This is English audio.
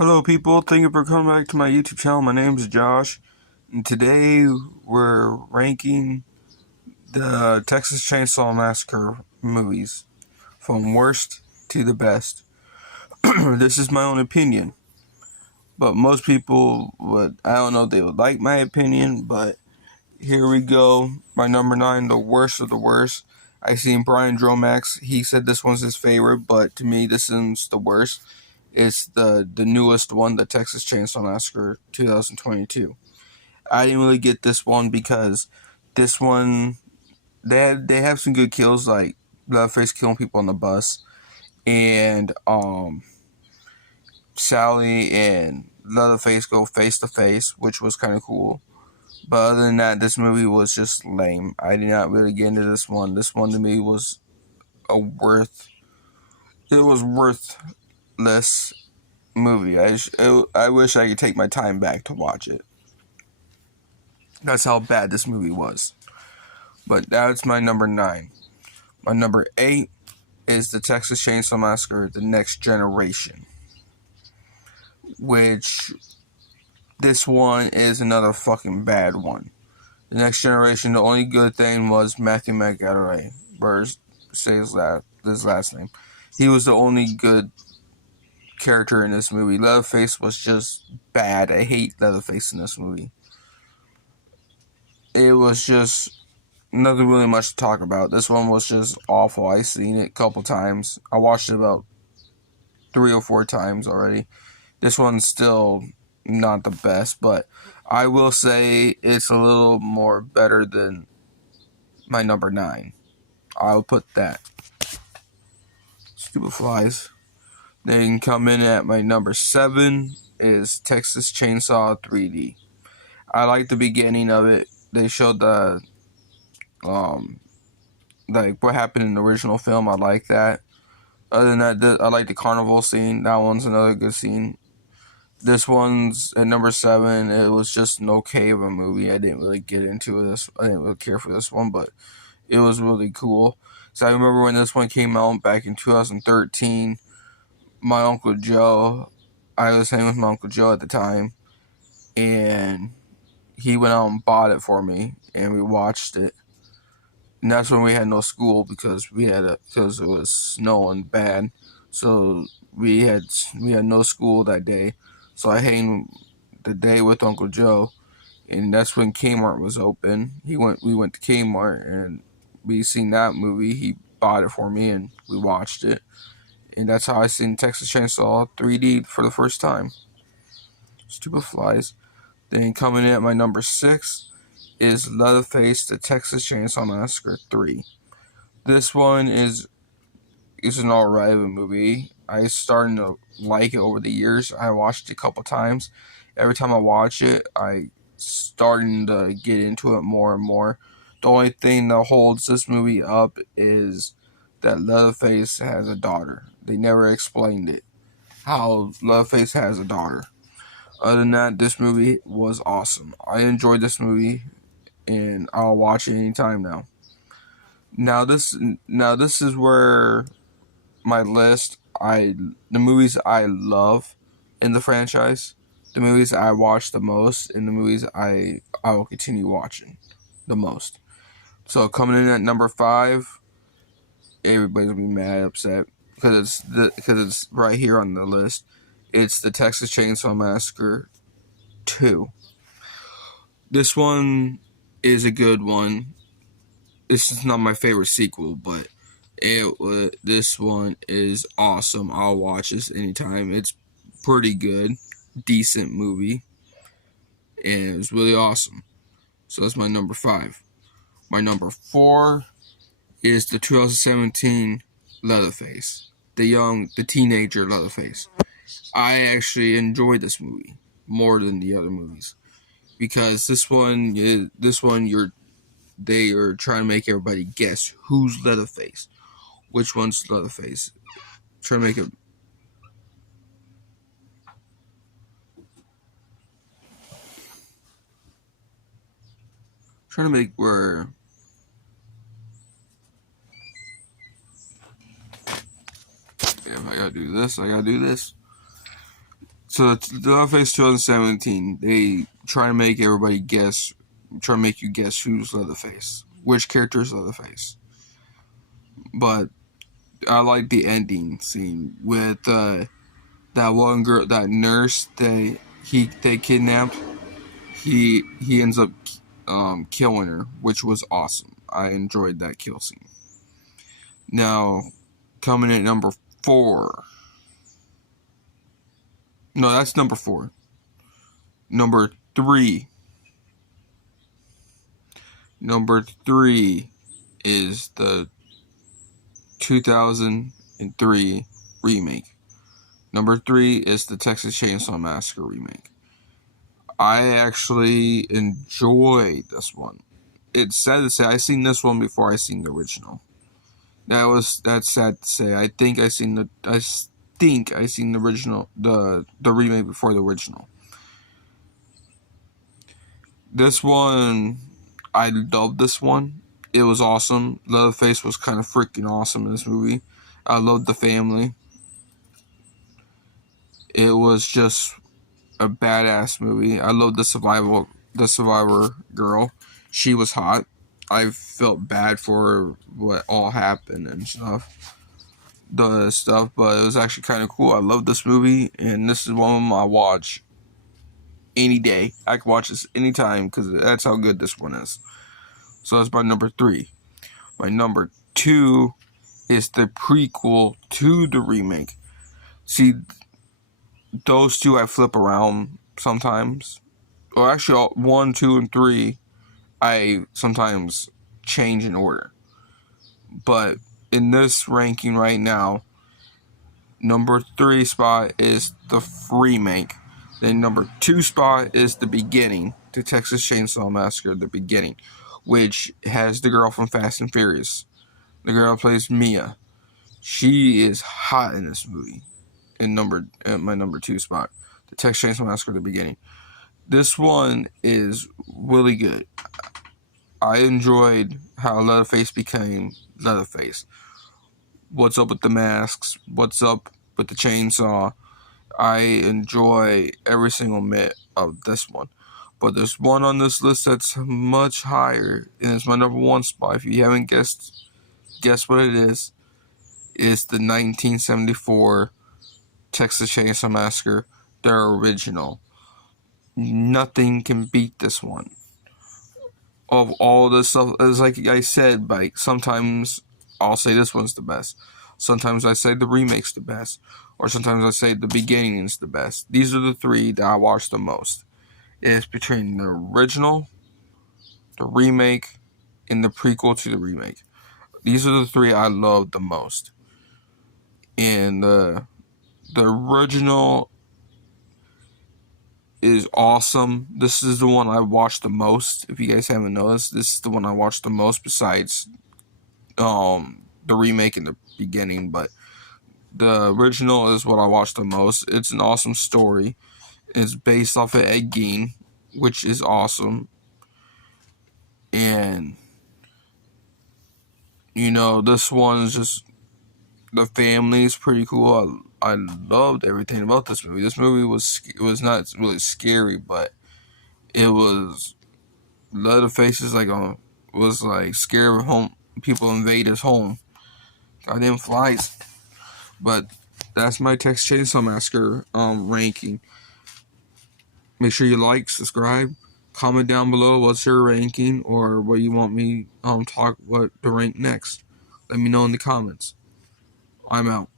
Hello people, thank you for coming back to my YouTube channel. My name is Josh, and today we're ranking the Texas Chainsaw Massacre movies from worst to the best. This is my own opinion, but most people I don't know if they would like my opinion, but here we go. My number 9, the worst of the worst. I seen Brian Dromax, he said this one's his favorite, but to me this is the worst. It's the newest one, the Texas Chainsaw Massacre 2022. I didn't really get this one because this one they have some good kills, like Leatherface killing people on the bus, and Sally and Leatherface go face to face, which was kind of cool. But other than that, this movie was just lame. I did not really get into this one. This one to me was worthless movie. I wish I could take my time back to watch it. That's how bad this movie was. But that's my number 9. My number 8 is the Texas Chainsaw Massacre: The Next Generation, which this one is another fucking bad one. The Next Generation, the only good thing was Matthew McAdory, say his last name. He was the only good character in this movie. Leatherface was just bad. I hate Leatherface in this movie. It was just nothing really much to talk about. This one was just awful. I seen it a couple times. I watched it about 3 or 4 times already. This one's still not the best, but I will say it's a little more better than my number 9. I'll put that. Stupid flies. Then come in at my number 7 is Texas Chainsaw 3D. I like the beginning of it. They showed the like what happened in the original film. I like that. Other than that, I like the carnival scene. That one's another good scene. This one's at number 7. It was just an okay of a movie. I didn't really get into this. I didn't really care for this one, but it was really cool. So I remember when this one came out back in 2013. My Uncle Joe, I was hanging with my Uncle Joe at the time, and he went out and bought it for me, and we watched it. And that's when we had no school because it was snowing bad, so we had no school that day. So I hang the day with Uncle Joe, and that's when Kmart was open. We went to Kmart and we seen that movie. He bought it for me and we watched it, and that's how I seen Texas Chainsaw 3D for the first time. Stupid flies. Then coming in at my number 6 is Leatherface: The Texas Chainsaw Massacre 3. This one is an alright movie. I started to like it over the years. I watched it a couple times. Every time I watch it, I starting to get into it more and more. The only thing that holds this movie up is that Leatherface has a daughter. They never explained it, how Leatherface has a daughter. Other than that, this movie was awesome. I enjoyed this movie, and I'll watch it anytime now. Now this is where my list. The movies I love in the franchise, the movies I watch the most, and the movies I will continue watching the most. So coming in at number 5, everybody's gonna be mad, upset because it's right here on the list. It's the Texas Chainsaw Massacre 2. This one is a good one. This is not my favorite sequel, but this one is awesome. I'll watch this anytime. It's pretty good, decent movie, and it was really awesome. So that's my number 5. My number 4 is the 2017 Leatherface, the teenager Leatherface. I actually enjoyed this movie more than the other movies because they are trying to make everybody guess who's Leatherface, which one's Leatherface. Trying to make it. Trying to make where. If I gotta do this, I gotta do this. So the Leatherface 2017, they try to make everybody guess, try to make you guess who's Leatherface, which character is Leatherface. But I like the ending scene with that one girl, that nurse they kidnapped. He ends up killing her, which was awesome. I enjoyed that kill scene. Now, coming in at number 4. No, that's number 4. Number 3. Number 3 is the 2003 remake. Number 3 is the Texas Chainsaw Massacre remake. I actually enjoyed this one. It's sad to say I seen this one before I seen the original. That's sad to say. I think I seen the original, the remake before the original. This one, I loved this one. It was awesome. Leatherface was kind of freaking awesome in this movie. I loved the family. It was just a badass movie. I loved the survivor girl. She was hot. I felt bad for what all happened and stuff. But it was actually kind of cool. I love this movie, and this is one of them I watch any day. I can watch this anytime because that's how good this one is. So that's my number 3. My number 2 is the prequel to the remake. See, those two I flip around sometimes. Or actually, 1, 2, and 3, I sometimes change in order. But in this ranking right now, number 3 spot is the remake. Then number 2 spot is the beginning, the Texas Chainsaw Massacre, the beginning, which has the girl from Fast and Furious. The girl plays Mia. She is hot in this movie. At my number 2 spot, the Texas Chainsaw Massacre, the beginning. This one is really good. I enjoyed how Leatherface became Leatherface. What's up with the masks? What's up with the chainsaw? I enjoy every single minute of this one. But there's one on this list that's much higher, and it's my number 1 spot. If you haven't guess what it is. It's the 1974 Texas Chainsaw Massacre, the original. Nothing can beat this one. Of all this stuff, it's like I said, like sometimes I'll say this one's the best. Sometimes I say the remake's the best. Or sometimes I say the beginning is the best. These are the 3 that I watch the most. It's between the original, the remake, and the prequel to the remake. These are the 3 I love the most. And the original is awesome. This is the one I watched the most. If you guys haven't noticed, this is the one I watched the most besides the remake in the beginning, but the original is what I watched the most. It's an awesome story. It's based off of Ed Gein, which is awesome. And this one's just, the family is pretty cool. I loved everything about this movie. This movie was not really scary, but it was, Leatherface is was like scared of home. People invade his home. Got them flies. But that's my Texas Chainsaw Massacre ranking. Make sure you like, subscribe, comment down below what's your ranking or what you want me what to rank next. Let me know in the comments. I'm out.